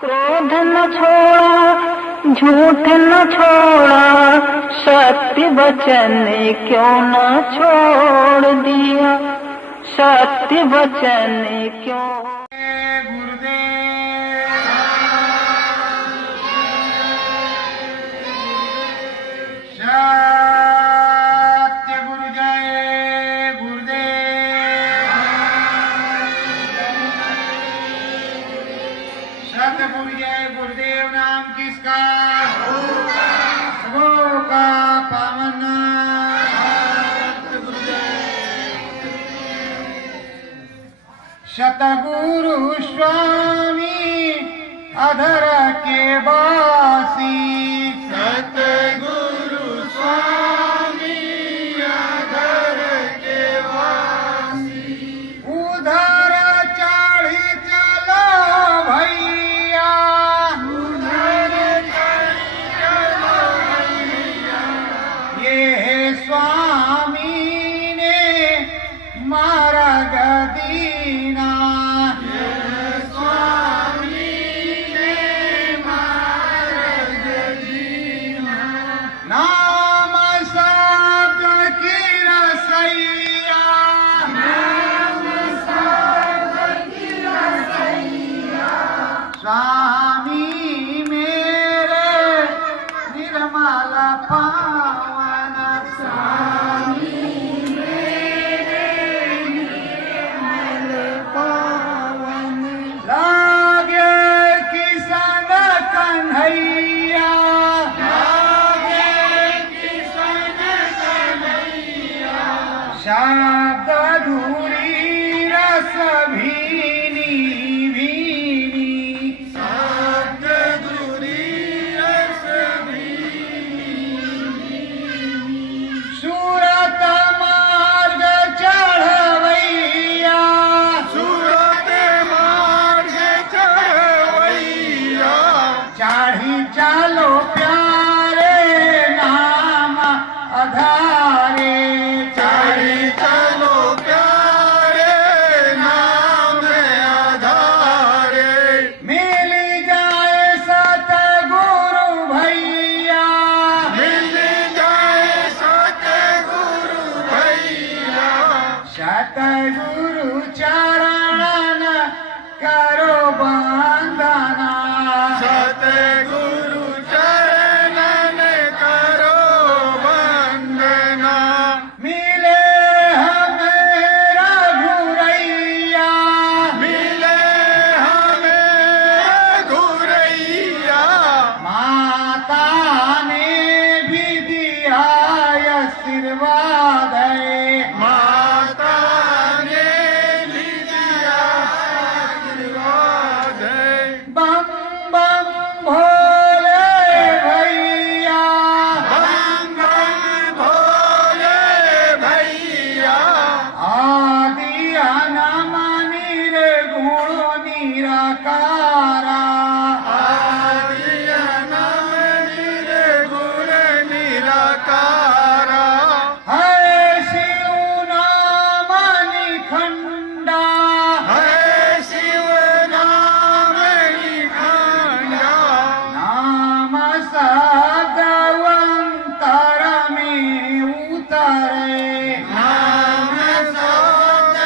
क्रोध न छोड़ा, झूठ न छोड़ा, सत्य वचन क्यों न छोड़ दिया, सत्य वचन क्यों। सतगुरु जय गुरुदेव नाम किसका? सबों का पावन नाम सतगुरु स्वामी अधर के वासी। सतगुरु स्वामी अधर के वासी। उधर चढ़ी चलो भैया, ये स्वामी ने मार्ग दीना, ये स्वामी ने मार्ग दीना। नाम शब्द की रसैया, नाम शब्द की रसैया। स्वामी मेरे निर्मल पावन, स्वामी मेरे निर्मल पावन। लागे किशन कन्हैया, लागे किशन कन्हैया। शब्द धूरी रस भीनी भीनी, शब्द धूरी रस सूरत मार्ग चढ़वैया, सूरत मार्ग चढ़वैया। चढ़ी चलो प्यारे नाम आधारे, चढ़ी चलो प्यारे नाम आधारे। मिल जाए सतगुरु भैया, मिल जाए सतगुरु भैया। सतगुरु चरणन करो वंदना, सतगुरु चरणन करो वंदना। मिले हमें रघुरैया, मिले हमें रघुरैया। माता ने भी दिया आशीर्वाद, माता ने भी दिया आशीर्वाद। बम बम भोले भैया, बम बम भोले भैया। आदि अनम निर्गुण निराकारा, आदि अनम निर्गुण निराकारा। है शिव नाम निखंडा, है शिव नाम निखंडा। नाम शब्द अंतर में उतरे, नाम शब्द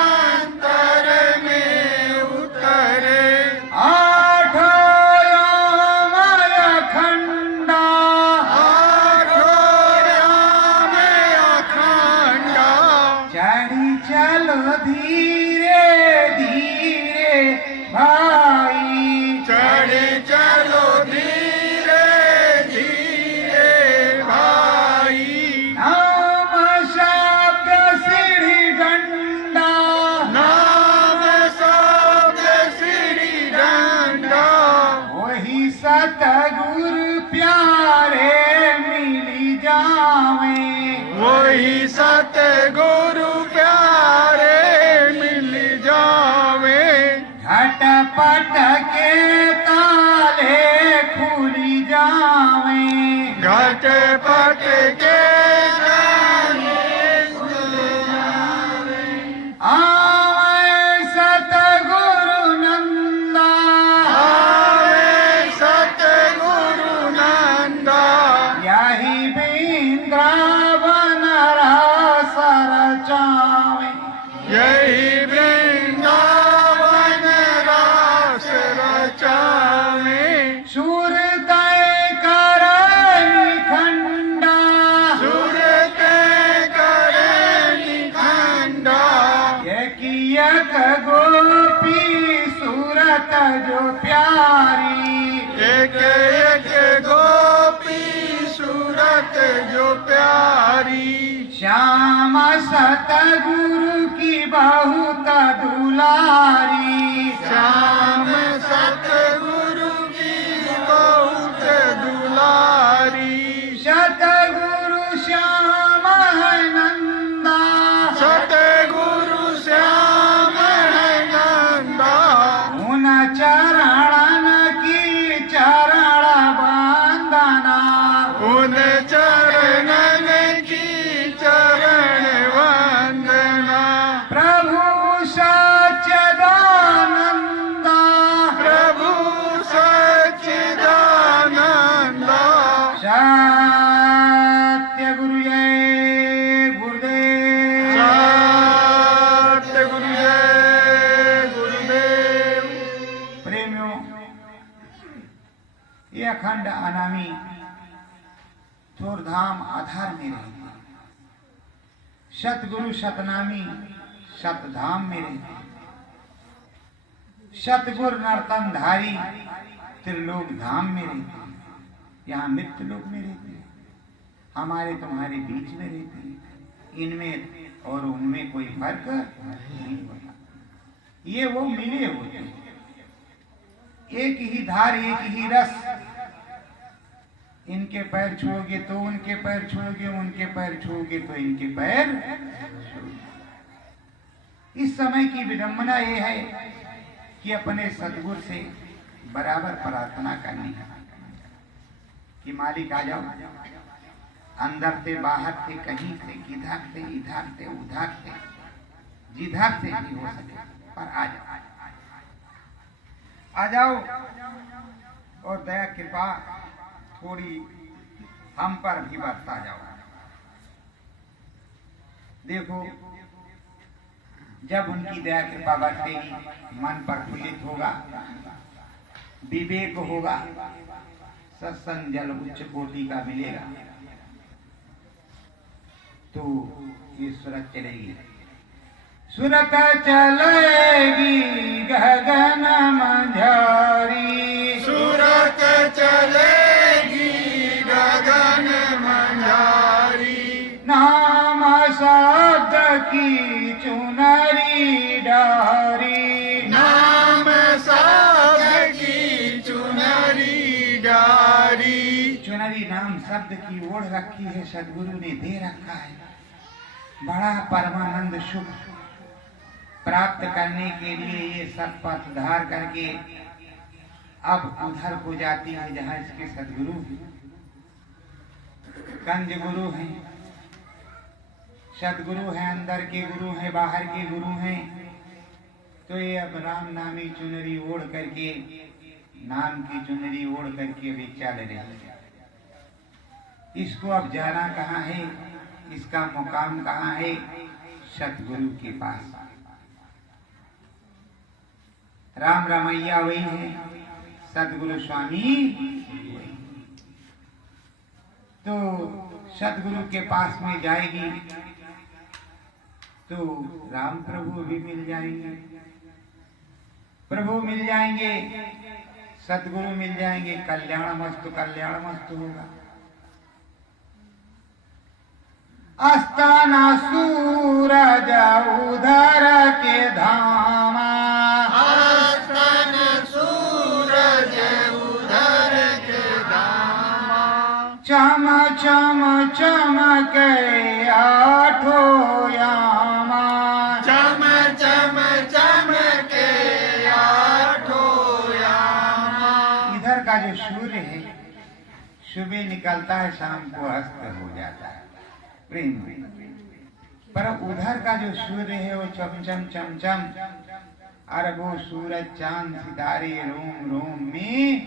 अंतर में उतरे। आठों यामय खंडा, आठों यामय खंडा। चढ़ी चलो धीरे धीरे भाई, चढ़ी चलो धीरे धीरे भाई। नाम शब्द सीढ़ी डंडा, नाम शब्द सीढ़ी डंडा। वही सतगुरु प्यारे मिली जावे, वही सतगुरु प्यारे मिल जावे। झटपट के ताले खुली जावे, झटपट के ताले खुल जावे। आवे सतगुरु नंदा, आवे चावे सुर तय करनि खंडा सुर तय करनि खंडा एक गोपी सूरत जो प्यारी एक एक गोपी सूरत जो प्यारी श्याम सतगुरु की बहुत दुलारी श्याम सतगुरु की बहुत दुलारी सतगुरु श्याम है नंदा सतगुरु श्याम है नंदा उन चरणन की चरण बंदना उन चरणन की चरण वंदना प्रभु सच्चिदानंदा प्रभु सच्चिदानंदा सत्य गुरु जय गुरुदेव सत्य गुरु जय गुरुदेव। प्रेमियों, ये अखंड अनामी चोरधाम आधार में रहते, सतगुरु सतनामी सतधाम में रहते, सतगुरु नर्तन धारी त्रिलोक धाम में रहते, यहाँ मृत्यु लोक में रहते, हमारे तुम्हारे बीच में रहते, इनमें और उनमें कोई फर्क नहीं होता। ये वो मिले होते हैं, एक ही धार एक ही रस। इनके पैर छुओगे तो उनके पैर छुओगे, उनके पैर छुओगे तो इनके पैर छुओगे। इस समय की विडंबना ये है कि अपने सतगुरु से बराबर प्रार्थना करनी है कि मालिक आ जाओ, अंदर से बाहर से कहीं से किधर से इधर से उधर से जिधर से भी हो सके पर आ जाओ और दया कृपा थोड़ी हम पर भी बरसा जाओ। देखो, जब उनकी दया कृपा बरसेगी, मन प्रफुल्लित होगा, विवेक होगा, सत्संग जल उच्च कोटि का मिलेगा, तो ये सूरत चलेगी। सूरत चलेगी गगन मंझारी, सूरत चलेगी गगन मंझारी, नाम शब्द की चुनरी डारी, नाम शब्द की चुनरी डारी। चुनरी नाम शब्द की ओढ़ रखी है, सदगुरु ने दे रखा है। बड़ा परमानंद सुख प्राप्त करने के लिए ये सब पथ धार करके अब उधर को जाती है जहां इसके सदगुरु कंज गुरु हैं, सदगुरु हैं, अंदर के गुरु हैं, बाहर के गुरु हैं। तो ये अब राम नामी चुनरी ओढ़ करके, नाम की चुनरी ओढ़ करके अभी चल रही है। इसको अब जाना कहाँ है, इसका मुकाम कहाँ है? सतगुरु के पास। राम रमैया वही है, सतगुरु स्वामी। तो सतगुरु के पास में जाएगी तो राम प्रभु भी मिल जाएंगे, प्रभु मिल जाएंगे, सतगुरु मिल जाएंगे, कल्याण मस्तु होगा। अस्ताना सूरज उधर के धामा, अस्ताना सूरज उधर के धामा, चम चम चमके आठो यामा, चम चम चमके आठो यामा। इधर का जो सूर्य है सुबह निकलता है, शाम को अस्त हो जाता है प्रेम। पर उधर का जो सूर्य है वो चमचम चमचम, और वो सूरज चांद सितारे रोम रोम में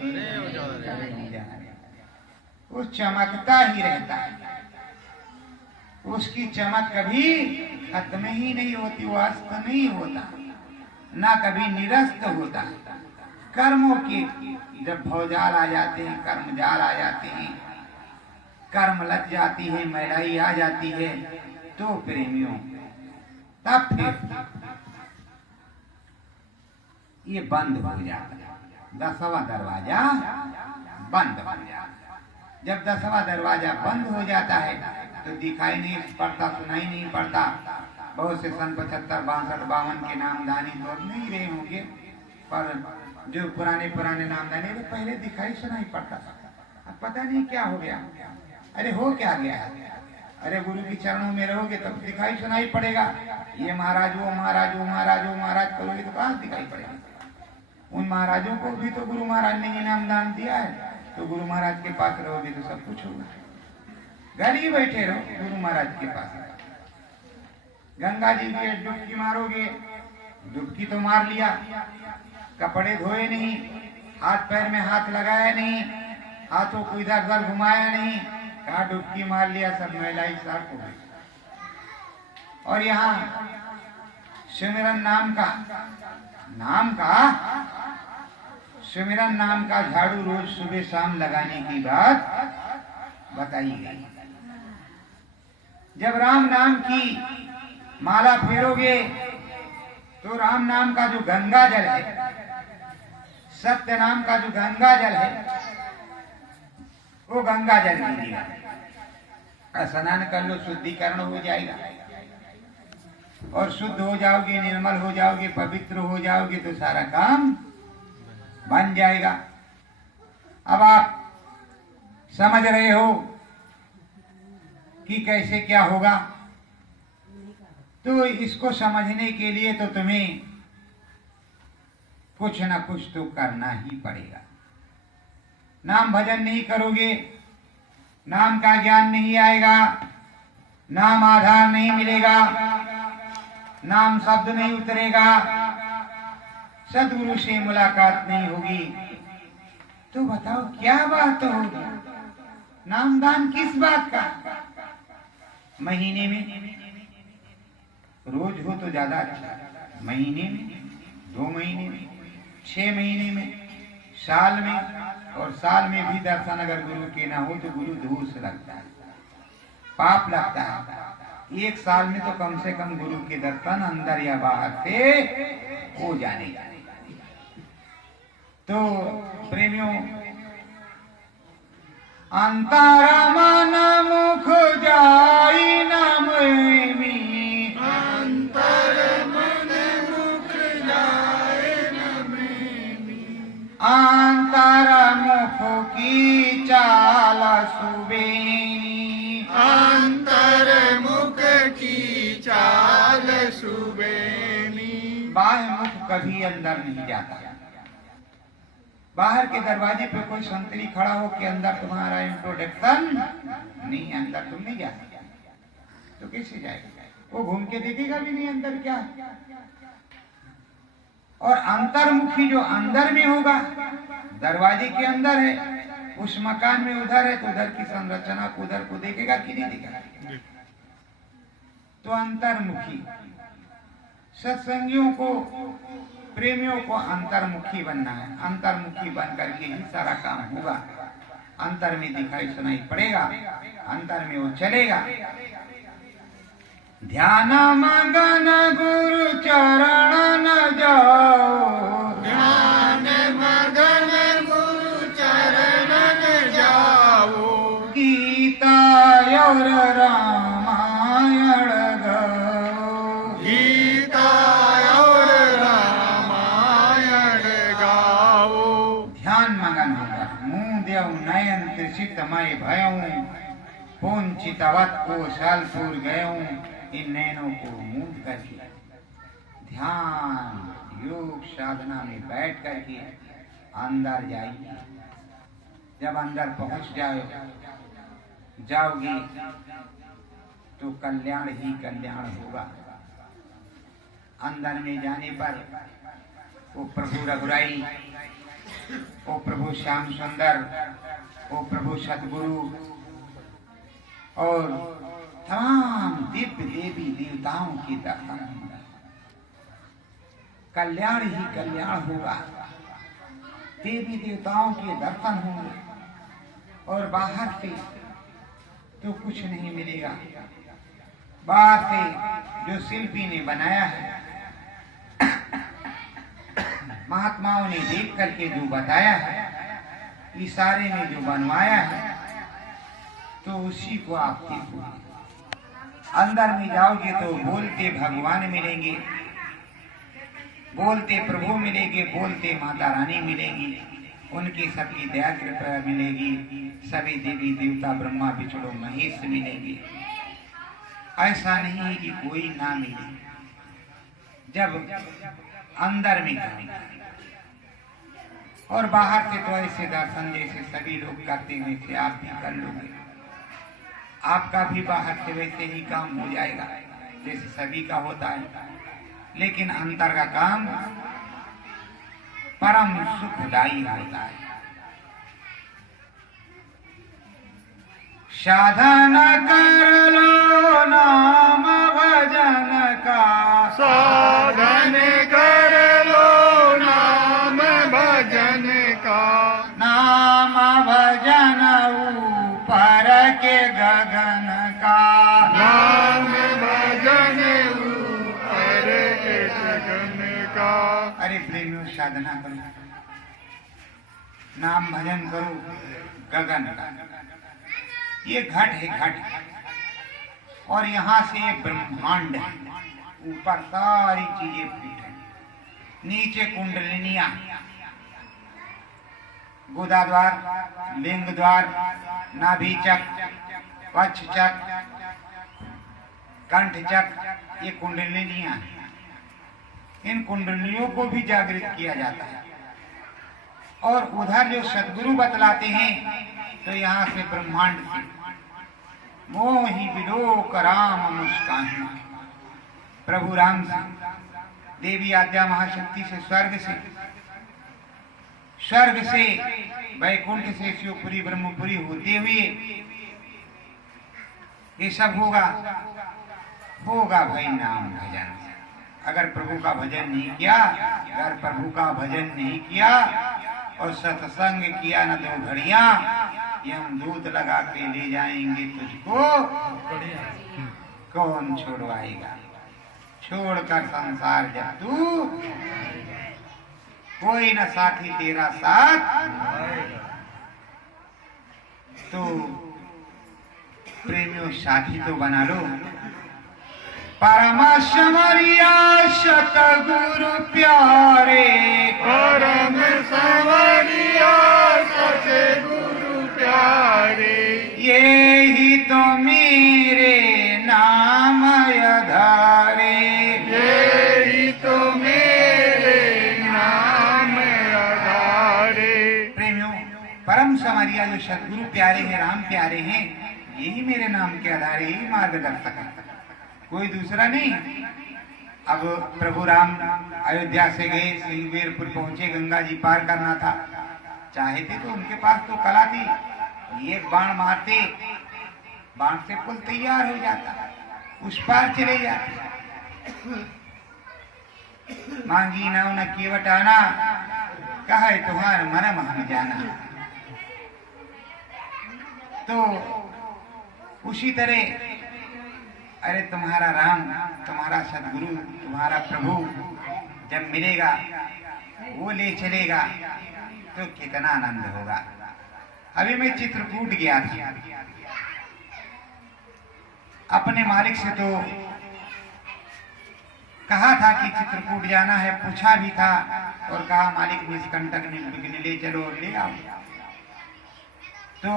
वो चमकता ही रहता है, उसकी चमक कभी खत्म ही नहीं होती, वो अस्त नहीं होता, ना कभी निरस्त होता। कर्मों के जब भौजाल आ जाते हैं, कर्म जाल आ जाते हैं, कर्म लग जाती है, मैलाई आ जाती है, तो प्रेमियों तब फिर ये बंद हो जाता है, 10वां दरवाजा बंद हो जाता है। जब 10वां दरवाजा बंद हो जाता है तो दिखाई नहीं पड़ता, सुनाई नहीं पड़ता। बहुत से सन 75, 62, 52 के नामदानी तो अब नहीं रहे होंगे, पर जो पुराने पुराने नामदानी तो पहले दिखाई सुनाई पड़ता था। अब पता नहीं क्या हो गया, अरे हो क्या गया है? अरे गुरु के चरणों में रहोगे तब दिखाई सुनाई पड़ेगा। ये महाराज वो महाराज वो महाराज वो महाराज करोगे तो कहाँ दिखाई पड़ेगा? उन महाराजों को भी तो गुरु महाराज ने इनाम दान दिया है, तो गुरु महाराज के पास रहोगे तो सब कुछ होगा। घर ही बैठे रहो गुरु महाराज के पास। गंगा जी की डुबकी मारोगे, डुबकी तो मार लिया, कपड़े धोए नहीं, हाथ पैर में हाथ लगाया नहीं, हाथों को इधर उधर घुमाया नहीं, कहा डुबकी मार लिया, सब मैलाई साफ हो गई। और यहाँ सिमरन नाम का झाड़ू रोज सुबह शाम लगाने की बात बताई गई। जब राम नाम की माला फेरोगे तो राम नाम का जो गंगा जल है, सत्य नाम का जो गंगा जल है, वो गंगा जल लीजिएगा, स्नान कर लो, शुद्धिकरण हो जाएगा और शुद्ध हो जाओगे, निर्मल हो जाओगे, पवित्र हो जाओगे तो सारा काम बन जाएगा। अब आप समझ रहे हो कि कैसे क्या होगा, तो इसको समझने के लिए तो तुम्हें कुछ ना कुछ तो करना ही पड़ेगा। नाम भजन नहीं करोगे, नाम का ज्ञान नहीं आएगा, नाम आधार नहीं मिलेगा, नाम शब्द नहीं उतरेगा, सदगुरु से मुलाकात नहीं होगी, तो बताओ क्या बात होगी? नामदान किस बात का? महीने में रोज हो तो ज्यादा अच्छा, महीने में, 2 महीने में, 6 महीने में, साल में, और साल में भी दर्शन अगर गुरु के ना हो तो गुरु दोष लगता है, पाप लगता है। 1 साल में तो कम से कम गुरु के दर्शन अंदर या बाहर से हो जाने। तो प्रेमियों, अंतर मन मुख जाई नाम में, अंतर मन मुख जाए नाम में, अंतर मुख की चाल सुबेनी, अंतर मुख की चाल सुबेनी। बाह्य मुख कभी अंदर नहीं जाता। बाहर के दरवाजे पे कोई संतरी खड़ा हो के अंदर तुम्हारा इंट्रोडक्शन नहीं, अंदर तुम नहीं जा सकते, तो कैसे जाएगा? वो घूम के देखेगा भी नहीं अंदर क्या। और अंतर्मुखी जो अंदर में होगा, दरवाजे के अंदर है, उस मकान में उधर है, तो उधर की संरचना को उधर को देखेगा कि नहीं देखेगा? तो अंतर्मुखी सत्संगियों को, प्रेमियों को अंतर्मुखी बनना है। अंतर्मुखी बन करके ही सारा काम होगा। अंतर में दिखाई सुनाई पड़ेगा, अंतर में वो चलेगा। ध्यान मगन गुरु चरण जाओ, ध्यान मगन गुरु चरण जाओ, गीता और रामायण गाओ, गीता और रामायण गाओ। ध्यान मगन होगा, मुंह देव नयन त्रिचितमय भयऊ, पूंचितवत को सालपुर गयऊं, इन नैनों को मूंद करके ध्यान योग साधना में बैठ करके अंदर जाइए। जब अंदर पहुंच जाओगे तो कल्याण ही कल्याण होगा। अंदर में जाने पर वो प्रभु रघुराई, वो प्रभु श्याम सुंदर, वो प्रभु सतगुरु और तमाम दिव्य देवी देवताओं की दर्शन होगा। कल्याण ही कल्याण होगा। देवी देवताओं के दर्शन होंगे, और बाहर से तो कुछ नहीं मिलेगा। बाहर से जो शिल्पी ने बनाया है, महात्माओं ने देख करके जो बताया है, इशारे में जो बनवाया है, तो उसी को आप देखोगे। अंदर में जाओगे तो बोलते भगवान मिलेंगे, बोलते प्रभु मिलेंगे, बोलते माता रानी मिलेगी, उनकी सबकी दया कृपा मिलेगी, सभी देवी देवता ब्रह्मा विष्णु महेश मिलेंगे। ऐसा नहीं है कि कोई ना मिले। जब अंदर में जाएंगे, और बाहर से तो ऐसे दर्शन जैसे सभी लोग करते हैं वैसे आप भी कर लोगे। आपका भी बाहर से वैसे ही काम हो जाएगा जैसे सभी का होता है, लेकिन अंतर का काम परम सुखदायी होता है। साधन कर लो नाम भजन का, साधन कर लो नाम भजन का, नाम भजन ऊपर के गगन का, नाम भजन ऊपर के गगन का। अरे प्रेमियों, साधना करो, नाम भजन करो गगन का। ये घट है, घट, और यहाँ से ये ब्रह्मांड है। ऊपर सारी चीजें फिट है, नीचे कुंडलिनियां, गुदा द्वार, लिंग द्वार, नाभि चक्र, वक्ष चक्र, कंठ चक्र, ये कुंडलिनियां हैं। इन कुंडलियों को भी जागृत किया जाता है। और उधर जो सदगुरु बतलाते हैं, तो यहाँ से ब्रह्मांड से मोहि विलोक राम मुस्कान, प्रभु राम से, देवी आद्या महाशक्ति से, स्वर्ग से वैकुंठ से शिवपुरी ब्रह्मपुरी होते हुए ये सब होगा भाई नाम भजन। अगर प्रभु का भजन नहीं किया, अगर प्रभु का भजन नहीं किया और सत्संग किया न 2 घड़ियां, ये हम दूध लगा के ले जाएंगे तुझको, कौन छोड़वाएगा। छोड़कर संसार जब तू, कोई न साथी तेरा साथ, तो प्रेमियों साथी तो बना लो। परम समरिया सतगुरु प्यारे, परम संवरिया सतगुरु प्यारे, ये ही तो मेरे नाम आधारे, ये ही तो मेरे नाम आधारे। प्रेमियों, परम समरिया जो सतगुरु प्यारे हैं, राम प्यारे हैं, यही मेरे नाम के आधारे ही मार्गदर्शक है, कोई दूसरा नहीं। अब प्रभु राम अयोध्या से गए, सिंहवीरपुर पहुंचे, गंगा जी पार करना था। चाहते तो उनके पास तो कला थी, एक बाण मारते, बाण से पुल तैयार हो जाता, उस पार चले जाते। मांगी ना न केवट आना, कहा तुम्हारा मरम हम जाना। तो उसी तरह अरे तुम्हारा राम, तुम्हारा सदगुरु, तुम्हारा प्रभु जब मिलेगा, वो ले चलेगा, तो कितना आनंद होगा। अभी मैं चित्रकूट गया था, अपने मालिक से तो कहा था कि चित्रकूट जाना है, पूछा भी था और कहा मालिक निष्कंटक ले चलो, ले आओ। तो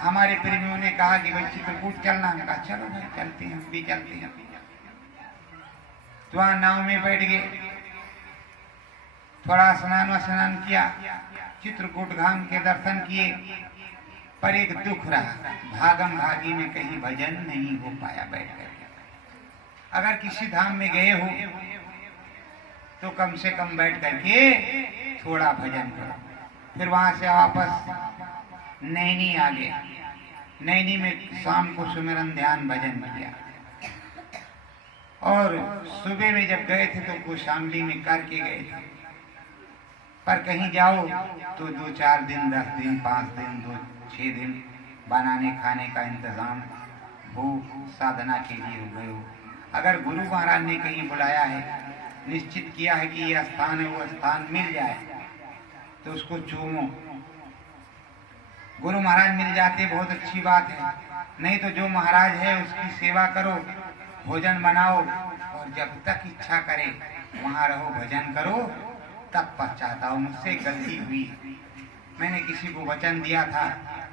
हमारे प्रेमियों ने कहा कि भाई चित्रकूट चलना है, कहा चलो भाई चलते हैं, हम भी चलते हैं। तो वहां नाव में बैठ गए, थोड़ा स्नान किया, चित्रकूट धाम के दर्शन किए, पर एक दुख रहा, भागम भागी में कहीं भजन नहीं हो पाया बैठ कर। अगर किसी धाम में गए हो तो कम से कम बैठ करके थोड़ा भजन करो। फिर वहां से वापस नैनी आ गया, नैनी में शाम को सुमिरन ध्यान भजन किया, और सुबह में जब गए थे तो कौशाम्बी में करके गए थे। पर कहीं जाओ तो 2-4 दिन, 10 दिन, 5 दिन, 2-6 दिन बनाने खाने का इंतजाम हो, साधना के लिए हो गए हो। अगर गुरु महाराज ने कहीं बुलाया है, निश्चित किया है कि ये स्थान है, वो स्थान मिल जाए तो उसको चूमो। गुरु महाराज मिल जाते बहुत अच्छी बात है, नहीं तो जो महाराज है उसकी सेवा करो, भोजन बनाओ और जब तक इच्छा करे वहां रहो, भजन करो। तब पश्चाताओ मुझसे गलती हुई, मैंने किसी को वचन दिया था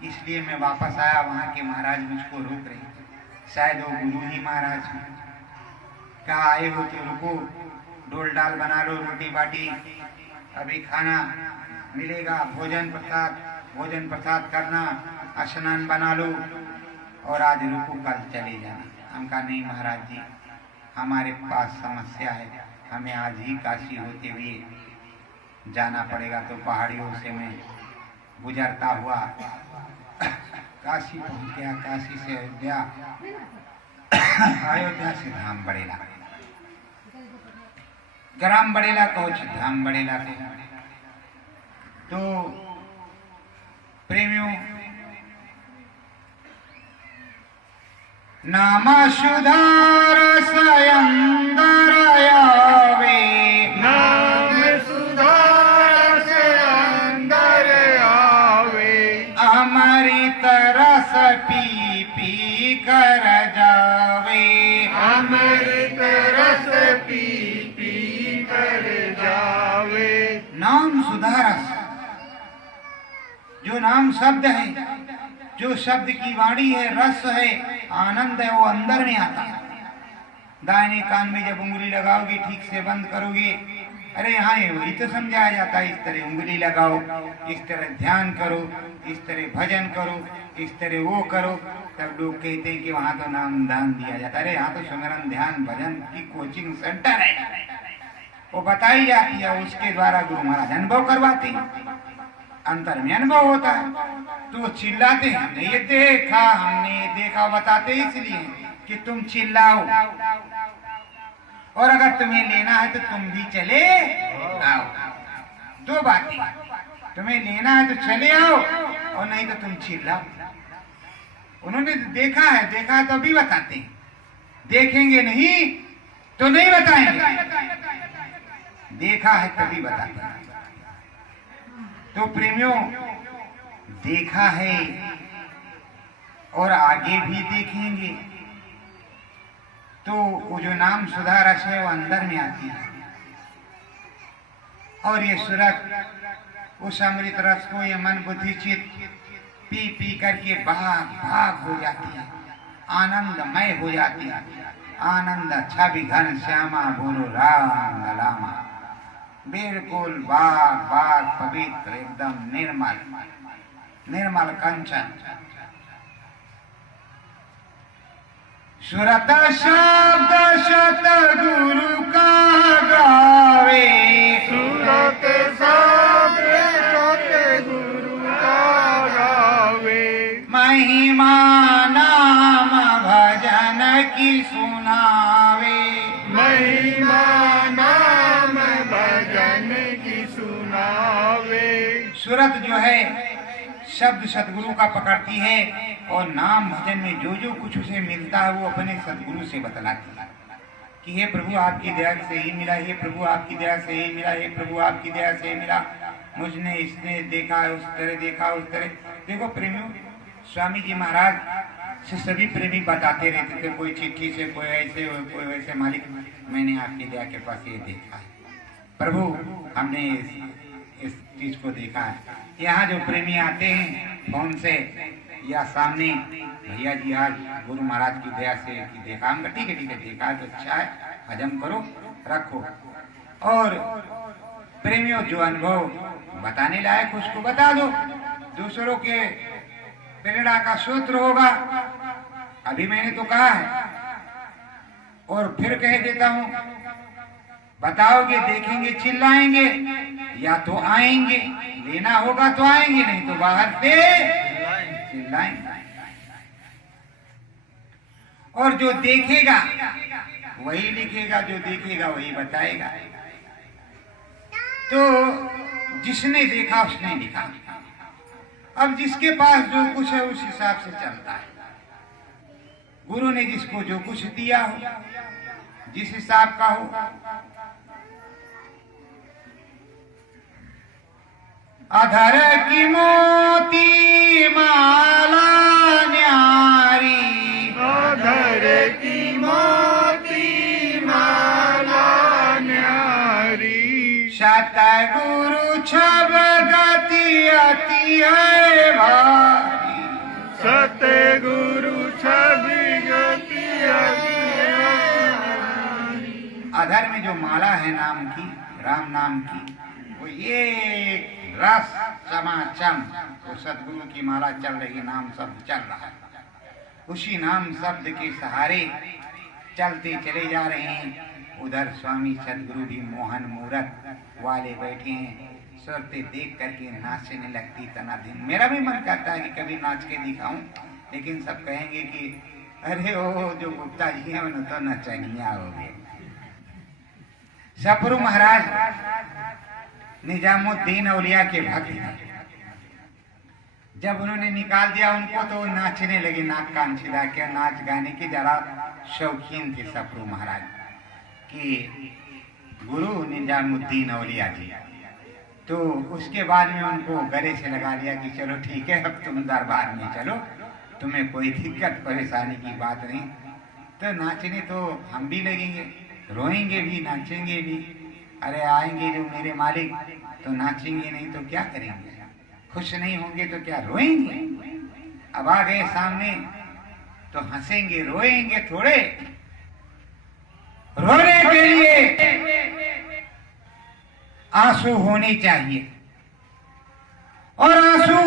इसलिए मैं वापस आया, वहां के महाराज मुझको रोक रहे, शायद वो गुरु ही महाराज हैं। कहा आए हो तो रुको, डोल डाल बना लो, रोटी बाटी, अभी खाना मिलेगा, भोजन प्रसाद करना, स्नान बना लो और आज रुको, कल चले जाना। हम कहा नहीं महाराज जी, हमारे पास समस्या है, हमें आज ही काशी होते हुए जाना पड़ेगा। तो पहाड़ियों से मैं गुजरता हुआ काशी पहुंच गया, काशी से अयोध्या, अयोध्या से धाम बड़ेला, ग्राम बड़ेला पहुंच धाम बड़ेला से। तो प्रेमियों, नाम सुधार सयंदर आवे, नाम सुधार से अंदर आवे, अमृत रस पी पी कर जावे, अमृत रस पी पी कर जावे। नाम सुधारस, जो नाम शब्द है, जो शब्द की वाणी है, रस है, आनंद है, वो अंदर में आता है। दाहिने कान में जब उंगली लगाओगे, ठीक से बंद करोगे, अरे यहाँ वही तो समझाया जाता है, इस तरह उंगली लगाओ, इस तरह ध्यान करो, इस तरह भजन करो, इस तरह वो करो। तब लोग कहते हैं कि वहाँ तो नाम दान दिया जाता है। अरे यहाँ तो सुमिरन ध्यान भजन की कोचिंग सेंटर है, वो बताई जाती है, उसके द्वारा गुरु महाराज अनुभव करवाते हैं, अंतर में अनुभव होता है। तो चिल्लाते हैं, हमने ये देखा, हमने ये देखा, बताते इसलिए कि तुम चिल्लाओ, और अगर तुम्हें लेना है तो तुम भी चले आओ। दो बातें, तुम्हें लेना है तो चले आओ और नहीं तो तुम चिल्लाओ। उन्होंने देखा है तो अभी बताते हैं, देखेंगे नहीं तो नहीं बताएंगे, देखा है तभी बताते हैं। तो प्रेमियों, देखा है और आगे भी देखेंगे तो वो जो नाम सुधा रस है वो अंदर में आती है, और ये सूरत उस अमृत रस को ये मन बुद्धि चित्त पी पी करके भाग हो जाती है, आनंदमय हो जाती है। आनंद छवि घन श्यामा बोलो राम लामा, बिल्कुल बाग पवित्र, एकदम निर्मल कंचन। सुरत शब्द शत गुरु का गावे, सूरत शब्द शत गुरु का गावे, महिमा नाम भजन की सुनावे, महिमा नाम भजन की सुनावे। सूरत जो है शब्द सदगुरु का पकड़ती है, और नाम भजन में जो जो कुछ उसे मिलता है वो अपने सदगुरु से बतलाती है कि हे प्रभु आपकी दया से ही मिला, हे प्रभु आपकी दया से ही मिला, हे प्रभु आपकी दया से ही मिला, मुझने इसने देखा, उस तरह देखा, उस तरह। देखो प्रेमियों, स्वामी जी महाराज से सभी प्रेमी बताते रहते थे, कोई चिट्ठी से, कोई ऐसे, कोई वैसे, मालिक मैंने आपकी दया के पास ये देखा है, प्रभु हमने इस चीज को देखा है। यहाँ जो प्रेमी आते हैं फोन से या सामने, भैया जी आज गुरु महाराज की दया से कि देखा, हम ठीक है देखा है तो अच्छा है, हजम करो रखो। और प्रेमियों, जो अनुभव बताने लायक उसको बता दो, दूसरों के प्रेरणा का सूत्र होगा। अभी मैंने तो कहा है और फिर कह देता हूँ, बताओगे, देखेंगे, चिल्लाएंगे, या तो आएंगे, लेना होगा तो आएंगे, नहीं तो बाहर से चिल्लाएंगे। और जो देखेगा वही लिखेगा, जो देखेगा वही बताएगा। तो जिसने देखा उसने लिखा। अब जिसके पास जो कुछ है उस हिसाब से चलता है। गुरु ने जिसको जो कुछ दिया हो, जिस हिसाब का हो, अधर की मोती माला न्यारी, अधर की मोती माला न्यारी, सतगुरु छब गति अति है भारी, सतगुरु छवि गति अति भारी। अधर में जो माला है नाम की, राम नाम की, वो ये रस समाचम, वो सदगुरु की माला चल रही, नाम शब्द चल रहा है। उसी नाम शब्द के सहारे चलते चले जा रहे हैं। उधर स्वामी सदगुरु भी मोहन मूरत वाले बैठे हैं, सुरते देख करके नाचने लगती तना दिन। मेरा भी मन करता है कि कभी नाच के दिखाऊं, लेकिन सब कहेंगे कि अरे ओ जो गुप्ता जी है उन्हें तो नचनिया हो गए। सफरू महाराज निजामुद्दीन औलिया के भक्त थे। जब उन्होंने निकाल दिया उनको तो नाचने लगे, नाक कान छिदा के। नाच गाने के जरा शौकीन थे सफरू महाराज कि गुरु निजामुद्दीन औलिया जी। तो उसके बाद में उनको गले से लगा लिया कि चलो ठीक है, अब तुम दरबार में चलो, तुम्हें कोई दिक्कत परेशानी की बात नहीं। तो नाचने तो हम भी लगेंगे, रोएंगे भी नाचेंगे भी। अरे आएंगे जो मेरे मालिक तो नाचेंगे, नहीं तो क्या करेंगे? खुश नहीं होंगे तो क्या रोएंगे? अब आ गए सामने तो हंसेंगे रोएंगे थोड़े। रोने के लिए आंसू होने चाहिए, और आंसू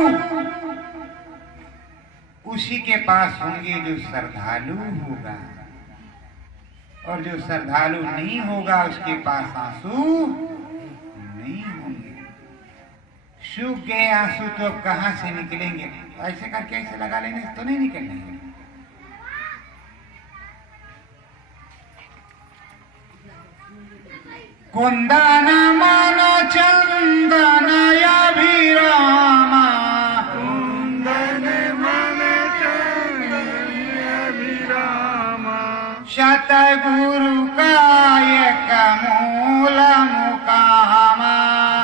उसी के पास होंगे जो श्रद्धालु होगा, और जो श्रद्धालु नहीं होगा उसके पास आंसू नहीं होंगे। सूख गए आंसू तो अब कहां से निकलेंगे? ऐसे करके ऐसे लगा लेने तो नहीं निकलेंगे। कुंदन मन चंदन अभिरामा, कुंदन मन चंदन अभिरामा, सतगुरु का एक मूल मुकामा,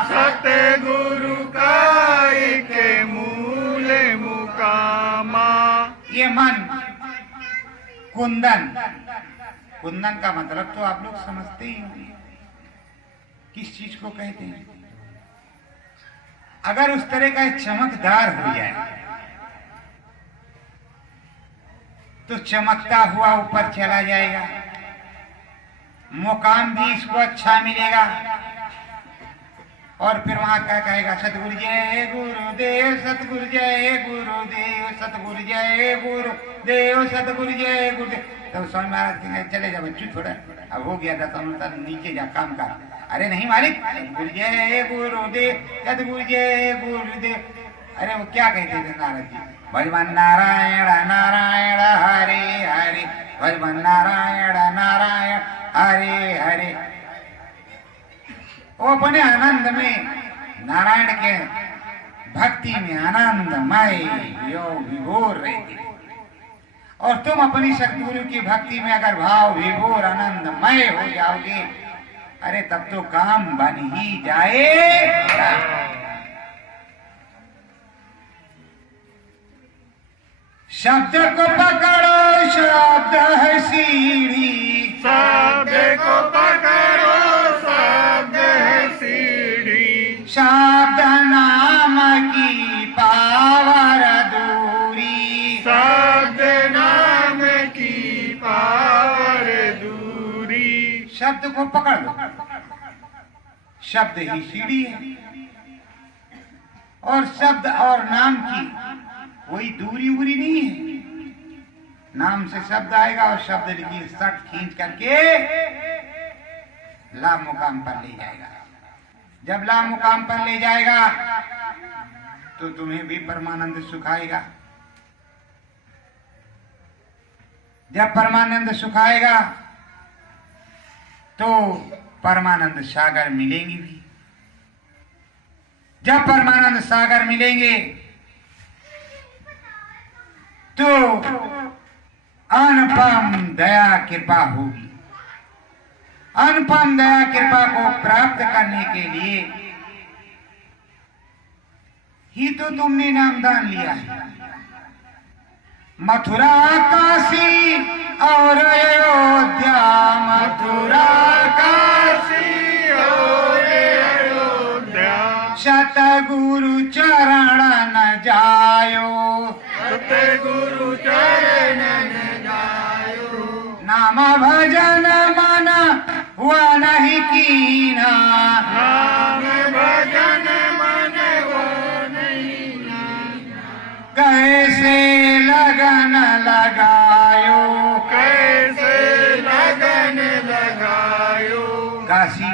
सतगुरु का एक मूल मुकामा। ये मन कुंदन, कुंदन का मतलब तो आप लोग समझते ही होंगे किस चीज को कहते हैं। अगर उस तरह का चमकदार हो जाए तो चमकता हुआ ऊपर चला जाएगा, मुकाम भी इसको अच्छा मिलेगा। और फिर वहां क्या कहेगा? सतगुरु जय गुरुदेव, सतगुरु जय गुरुदेव, सतगुरु जय गुरुदेव, सतगुरु जय गुरुदेव। तो स्वामी महाराज कहेंगे चले जा बच्चू थोड़ा, अब हो गया 10 अनुसार, नीचे जा काम कर। अरे नहीं मालिक, सतगुरु जय गुरुदेव, सतगुरु जय गुरुदेव। अरे वो क्या कहते थे नारद जी? भजमन नारायण नारायण हरे हरे, भजमन नारायण नारायण हरे हरे। वो अपने आनंद में, नारायण के भक्ति में आनंदमय विभोर रहते। और तुम अपनी सतगुरु की भक्ति में अगर भाव विभोर आनंदमय हो जाओगे, अरे तब तो काम बन ही जाएगा। शब्द को पकड़ो, शब्द है सीढ़ी, शब्द को पकड़ो, शब्द है सीढ़ी, शब्द नाम की पावर दूरी, शब्द नाम की पावर दूरी। शब्द को पकड़ लो, शब्द ही सीढ़ी है, और शब्द और नाम की कोई दूरी उरी नहीं है। नाम से शब्द आएगा और शब्द की सट खींच करके लाभ मुकाम पर ले जाएगा। जब लाभ मुकाम पर ले जाएगा तो तुम्हें भी परमानंद सुखाएगा। जब परमानंद सुखाएगा तो परमानंद सागर मिलेंगे भी। जब परमानंद सागर मिलेंगे तो अनुपम दया कृपा होगी। अनुपम दया कृपा को प्राप्त करने के लिए ही तो तुमने नामदान लिया है। मथुरा काशी और अयोध्या, मथुरा काशी और अयोध्या, सतगुरु चरण न जायो, सतगुरु चरण न जायो, नाम भजन मन हुआ नहीं कीना, नाम भजन मन हुआ नहीं कीना, कैसे लगन लगायो, कैसे लगन लगायो। काशी,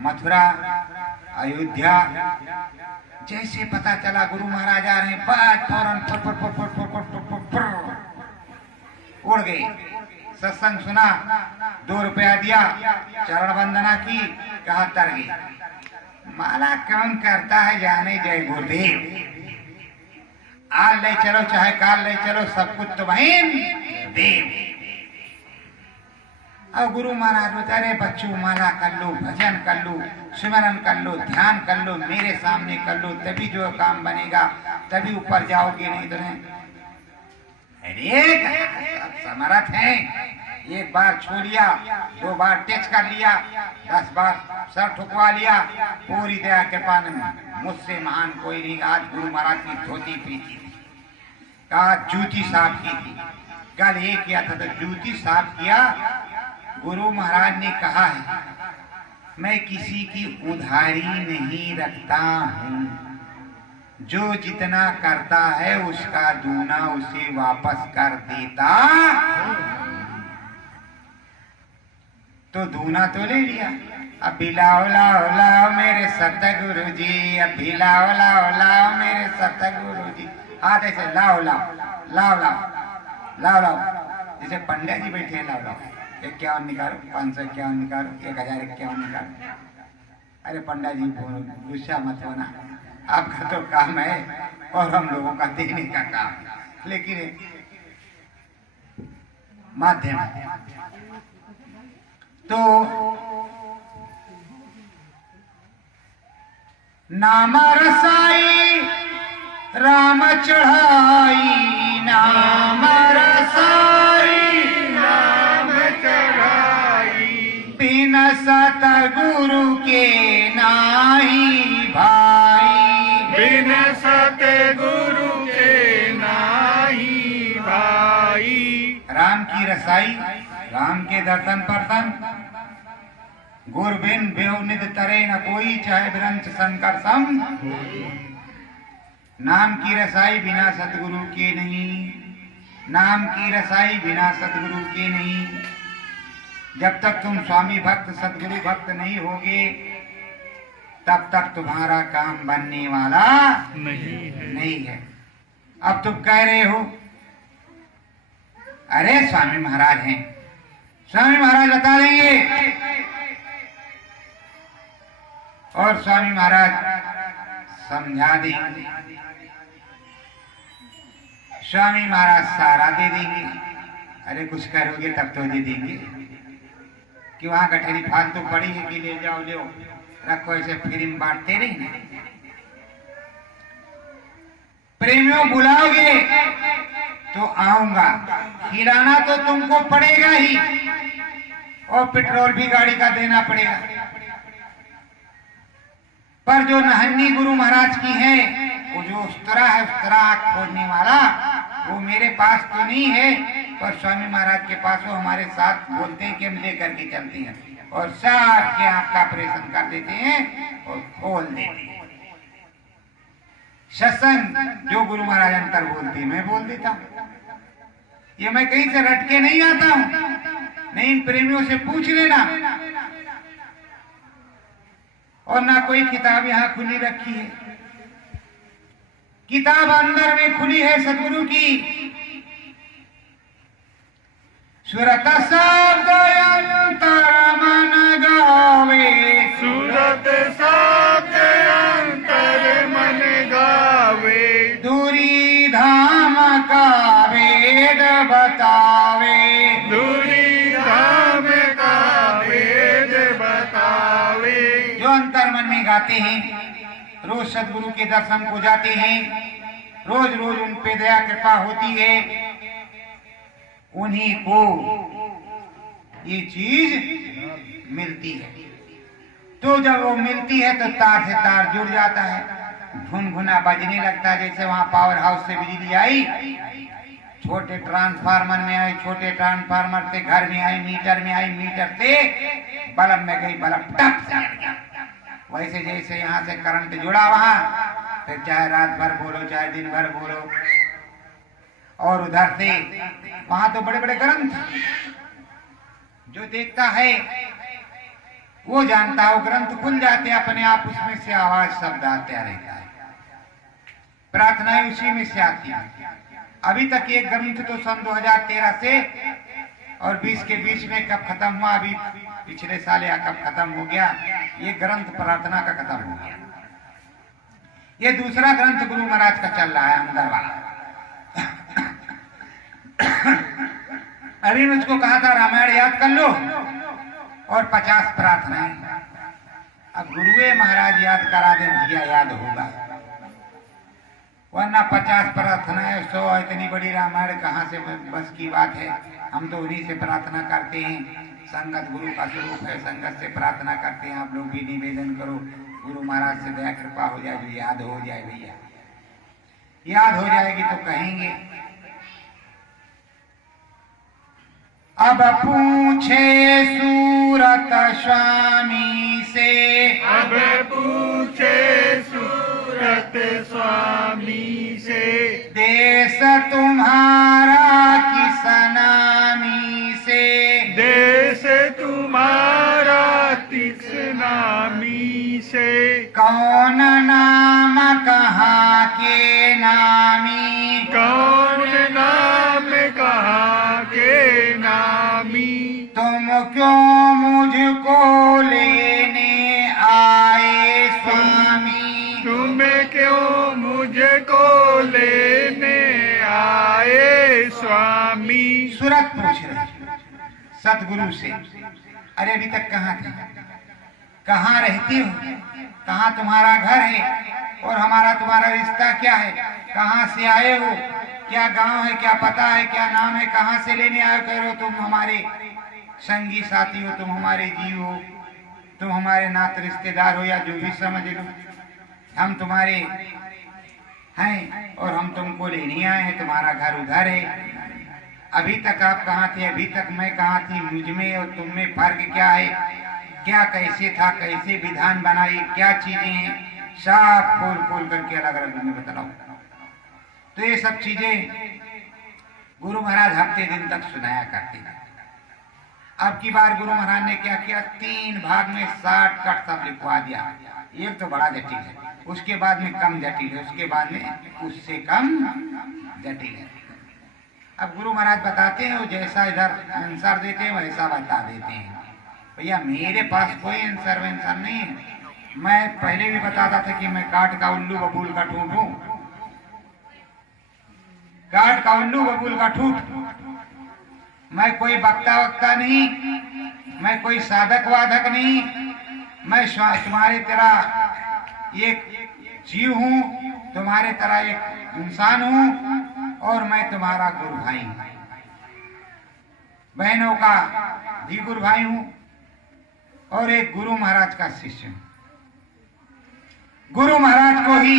मथुरा, अयोध्या, जैसे पता चला गुरु महाराज आ रहे हैं, बात फौरन फुर फुर फुर फुर फुर फुर फुर फुर फुर उड़ गए। सत्संग सुना, 2 रुपया दिया, चरण वंदना की, कहा तर गई। माला कौन करता है जाने जय गुरुदेव। आज ले चलो चाहे काल ले चलो, सब कुछ तो बहन देव। अब गुरु महाराज बतारे बच्चों माला कर लो, भजन कर लो, सिमरन कर लो, ध्यान कर लो, मेरे सामने कर लो, तभी जो काम बनेगा, तभी ऊपर जाओगे, नहीं तो नहीं। अरे सब समर्थ हैं, एक बार छू लिया, 2 बार टच कर लिया, 10 बार सर ठुकवा लिया, पूरी दया कृपा ने मुझसे महान कोई नहीं। आज गुरु महाराज की धोती पीती थी, कहा जूती साफ की थी, कल ये किया था तो जूती साफ किया। गुरु महाराज ने कहा है मैं किसी की उधारी नहीं रखता हूँ, जो जितना करता है उसका दूना उसे वापस कर देता। तो दूना तो ले लिया, अब भी लाओ लाओ लाओ मेरे सतगुरु जी, अब भी लाओ लाओ लाओ मेरे सतगुरु जी। हाथ ऐसे लाओ लाओ लाओ लाओ लाओ लाओ, जैसे पंडित जी बैठे हैं, लाओ लाओ, 51 निकालो, 551 निकालो, 1051 निकालो। अरे पंडित जी गुस्सा मत होना, आपका तो काम है और हम लोगों का देने का काम, लेकिन माध्यम तो नाम रसाई राम चढ़ाई, नाम रसाई नाम चढ़ाई, बिन सतगुरु के नाही भाई, बिन सतगुरु के नाही भाई। राम की रसाई, राम के दर्शन परतन, गुर बिन बेव निध तरे न कोई, चाहे ब्रंच शंकर सम। नाम की रसाई बिना सतगुरु के नहीं, नाम की रसाई बिना सतगुरु के नहीं। जब तक तुम स्वामी भक्त सतगुरु भक्त नहीं होगे, तब तक तुम्हारा काम बनने वाला नहीं है। अब तुम कह रहे हो अरे स्वामी महाराज हैं, स्वामी महाराज बता देंगे, और स्वामी महाराज समझा देंगे, स्वामी महाराज सारा दे देंगे। अरे कुछ करोगे तब तो दे देंगे कि वहां गठरी फालतू पड़ी है कि ले जाओ ले रखो, ऐसे फ्री में बांटते नहीं। प्रेमियों बुलाओगे तो आऊंगा, खिलाना तो तुमको पड़ेगा ही, और पेट्रोल भी गाड़ी का देना पड़ेगा। पर जो नहन्नी गुरु महाराज की है, वो जो उस्तरा है, उस्तरा आँख खोलने वाला, वो मेरे पास तो नहीं है, पर स्वामी महाराज के पास वो हमारे साथ बोलते हैं कि हम लेकर के चलते हैं, और साफ के आँख का ऑपरेशन कर देते हैं और खोल देते हैं। सत्संग जो गुरु महाराज अंतर बोलते हैं मैं बोल देता हूँ, ये मैं कहीं से रट के नहीं आता हूँ, नहीं इन प्रेमियों से पूछ लेना। और ना कोई किताब यहाँ खुली रखी है, किताब अंदर में खुली है सदगुरु की। सुरत शब्द अंतर मन गावे, सूरत शब्द अंतर बतावे, दूरी धाम का भेद बतावे। जो अंतर मन में गाते हैं, रोज सदगुरु के दर्शन को जाते हैं, रोज रोज उन पे दया कृपा होती है, उन्हीं को ये चीज मिलती है। तो जब वो मिलती है तो तार से तार जुड़ जाता है, घुनघुना बजने लगता है। जैसे वहां पावर हाउस से बिजली आई, छोटे ट्रांसफार्मर में आई, छोटे ट्रांसफार्मर से घर में आई, मीटर में आई, मीटर से बल्ब में गई, बल्ब टप से जल गया। वैसे जैसे यहाँ से करंट जुड़ा वहां, फिर चाहे रात भर बोलो चाहे दिन भर बोलो, और उधर से वहां तो बड़े बड़े ग्रंथ, जो देखता है वो जानता है, वो ग्रंथ खुल जाते अपने आप, उसमें से आवाज शब्द आता रहता है, प्रार्थनाएं उसी में से आती है। अभी तक ये ग्रंथ तो सन 2013 से और 20 के बीच में कब खत्म हुआ, अभी पिछले साल या कब खत्म हो गया, ये ग्रंथ प्रार्थना का खत्म हो गया। ये दूसरा ग्रंथ गुरु महाराज का चल रहा है, अंदर वाला। अभी मुझको कहा था रामायण याद कर लो और 50 प्रार्थनाएं। अब गुरुए महाराज याद करा दे भैया, याद होगा, वरना 50 प्रार्थनाएं 100, इतनी बड़ी रामायण कहाँ से बस की बात है। हम तो उन्हीं से प्रार्थना करते हैं, संगत गुरु का स्वरूप है, संगत से प्रार्थना करते हैं। आप लोग भी निवेदन करो, गुरु महाराज से दया कृपा हो जाए, जो याद हो जाए भैया, याद हो जाएगी तो कहेंगे। अब पूछे सूरत स्वामी से, अब पूछे सूरत स्वामी से, देश तुम्हारा किस नामी से, देश तुम्हारा किस नामी से, कौन नाम कहाँ के नामी, कौन नाम कहाँ के नामी, तुम क्यों मुझको लेने आए स्वामी, तुम क्यों मुझको लेने आए स्वामी। सूरत पूछ रहे सतगुरु से, अरे अभी तक कहाँ थे, कहाँ रहती हो, कहाँ तुम्हारा घर है और हमारा तुम्हारा रिश्ता क्या है, कहाँ से आए हो, क्या गांव है, क्या पता है, क्या नाम है, कहाँ से लेने आए हो। कह रहे हो तुम हमारे संगी साथी हो, तुम हमारे जीव हो, तुम हमारे नात रिश्तेदार हो, या जो भी समझ लो, हम तुम्हारे हैं और हम तुमको लेने आए हैं, तुम्हारा घर उधर है। अभी तक आप कहाँ थे, अभी तक मैं कहाँ थी, मुझ में और तुम में फर्क क्या है, क्या कैसे था, कैसे विधान बनाई, क्या चीजें हैं, सब खोल खोल करके अलग अलग में बतलाओ। तो ये सब चीजें गुरु महाराज हफ्ते दिन तक सुनाया करते थे। अब की बार गुरु महाराज ने क्या किया, 3 भाग में 60 कट सब लिखवा दिया। एक तो बड़ा जटिल है, उसके बाद में कम जटिल है, उसके बाद में उससे कम जटिल है। अब गुरु महाराज बताते हैं, वो जैसा इधर आंसर देते हैं वैसा बता देते हैं। भैया मेरे पास कोई आंसर वेंसर नहीं है, मैं पहले भी बताता था कि मैं काट का उल्लू बबूल का ठूठ हूं, काट का उल्लू बबूल का ठूठ। मैं कोई वक्ता वक्ता नहीं, मैं कोई साधक वाधक नहीं, मैं तुम्हारे तरह एक जीव हूं, तुम्हारे तरह एक इंसान हूं, और मैं तुम्हारा गुरु भाई हूं, बहनों का भी गुरु भाई हूं, और एक गुरु महाराज का शिष्य हूं। गुरु महाराज को ही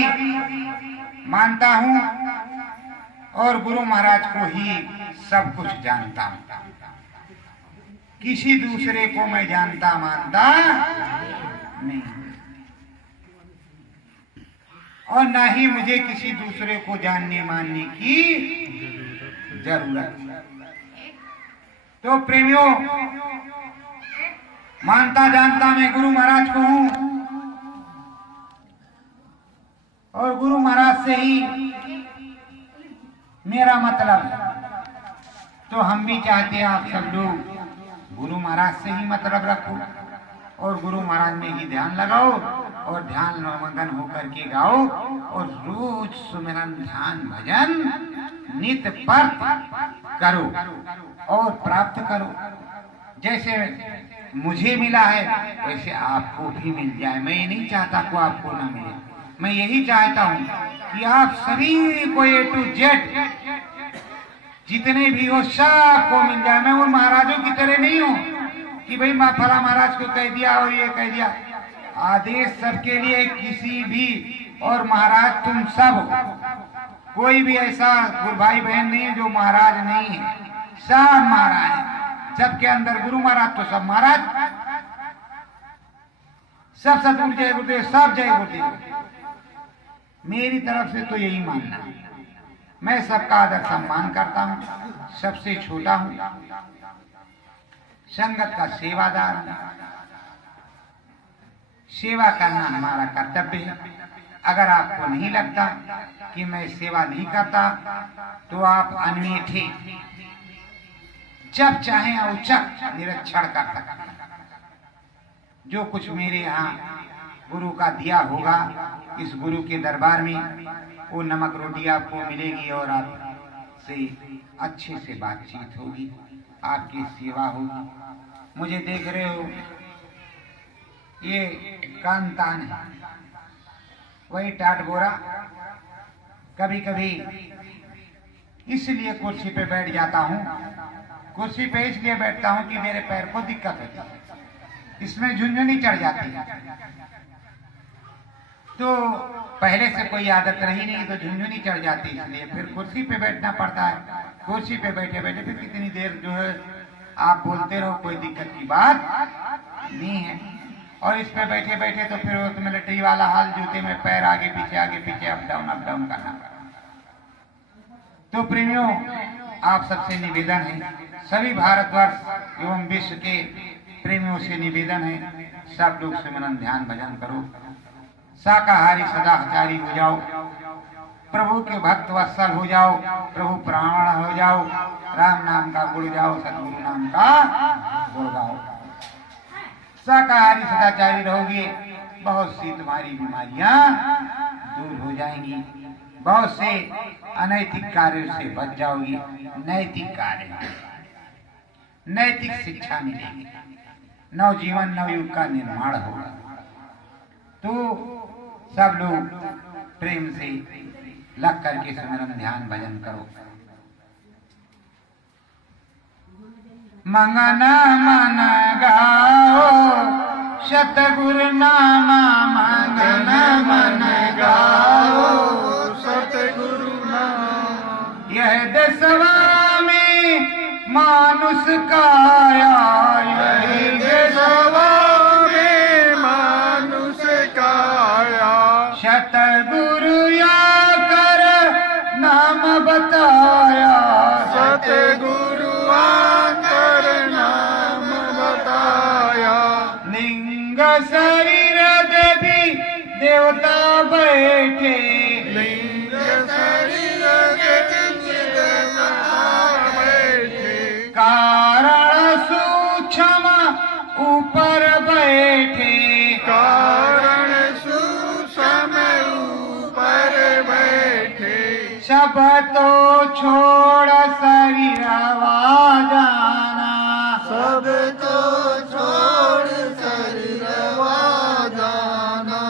मानता हूं और गुरु महाराज को ही सब कुछ जानता हूं, किसी दूसरे को मैं जानता मानता नहीं, और ना ही मुझे किसी दूसरे को जानने मानने की जरूरत। तो प्रेमियों, मानता जानता मैं गुरु महाराज को हूं, और गुरु महाराज से ही मेरा मतलब है। तो हम भी चाहते हैं आप सब लोग गुरु महाराज से ही मतलब रखो और गुरु महाराज में ही ध्यान लगाओ, और ध्यान मगन होकर के गाओ और रोज सुमिरन ध्यान भजन नित पर करो और प्राप्त करो। जैसे मुझे मिला है वैसे आपको भी मिल जाए। मैं ये नहीं चाहता को आपको ना मिले, मैं यही चाहता हूँ कि आप सभी को A to Z जितने भी हो सबको मिल जाए। मैं उन महाराजों की तरह नहीं हूँ कि भाई मैं फला महाराज को कह दिया और ये कह दिया। आदेश सबके लिए, किसी भी और महाराज तुम सब हो। कोई भी ऐसा भाई बहन नहीं है जो महाराज नहीं है, सब महाराज है। सबके अंदर गुरु महाराज तो सब महाराज, सब सतगुरु जय गुरुदेव, सब जय गुरुदेव। मेरी तरफ से तो यही मानना है। मैं सबका आदर सम्मान करता हूँ, सबसे छोटा हूँ, संगत का सेवादार हूँ। सेवा करना हमारा कर्तव्य है। अगर आपको नहीं लगता कि मैं सेवा नहीं करता तो आप अनमीठे जब चाहे औचक निरीक्षण कर सकते। जो कुछ मेरे यहाँ गुरु का दिया होगा, इस गुरु के दरबार में वो नमक रोटी आपको मिलेगी और आपसे अच्छे से बातचीत होगी, आपकी सेवा होगी। मुझे देख रहे हो ये कांतान है, वही टाट गोरा। कभी कभी इसलिए कुर्सी पे बैठ जाता हूँ, कुर्सी पे इसलिए बैठता हूँ कि मेरे पैर को दिक्कत होती है, इसमें झुंझुनी चढ़ जाती है। तो पहले से कोई आदत रही नहीं तो झुंझुनी चढ़ जाती, इसलिए फिर कुर्सी पे बैठना पड़ता है। कुर्सी पे बैठे बैठे फिर कितनी देर जो है आप बोलते रहो, कोई दिक्कत की बात नहीं है। और इस पे बैठे बैठे तो फिर वो मिलिट्री वाला हाल, जूते में पैर आगे पीछे अप डाउन करना। तो प्रेमियों, आप सबसे निवेदन है, सभी भारतवर्ष एवं विश्व के प्रेमियों से निवेदन है, सब लोग सिमरन ध्यान भजन करो, शाकाहारी सदाचारी हो जाओ, प्रभु के भक्त वत्सल हो जाओ, प्रभु प्राण हो जाओ, राम नाम का गुण गाओ, सतगुरु नाम का गुण गाओ। शाकाहारी सदाचारी रहोगे, बहुत सी तुम्हारी बीमारियां दूर हो जाएंगी, बहुत से अनैतिक कार्यों से बच जाओगी। नैतिक कार्य, नैतिक शिक्षा मिलेगी, नवजीवन नवयुग का निर्माण होगा। तो सब लोग प्रेम से लग करके सिमरन ध्यान भजन करो। मंगना मन गाओ सतगुरु नामा, मंगना मन गाओ सतगुरु नाम। यह दसवा में मानुष काया, यह दसवा में मानुष काया। सतगुरु या कर नाम बताया, सतगुरु आकर नाम बताया। लिंग शरीर देवी देवता बैठे, लिंग शरीर देवता बैठे। कारण सूक्ष्म ऊपर बैठे, कारण सूक्ष्म ऊपर बैठे। सब तो छोड़ शरीरवा जाना, सब तो छोड़ शरीरवा जाना।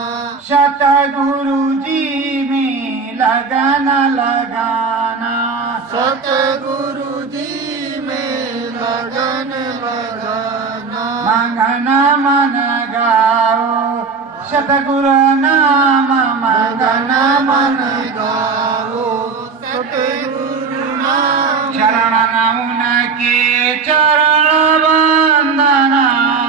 सतगुरु जी में लगन लगाना, सतगुरु जी में लगन लगाना। मंगना मन गाओ सतगुरु नाम, मंगना मन गाओ सतगुरु नाम। चरण नमुन के चरण वंदना,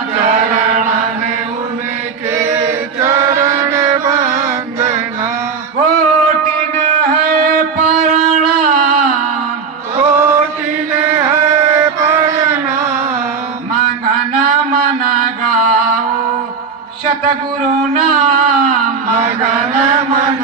चरण में उनके चरण वंदना। कोटिन है प्रणाम, कोटिन है प्रणाम। मंगना मन गाओ सतगुरु नाम, मगन मन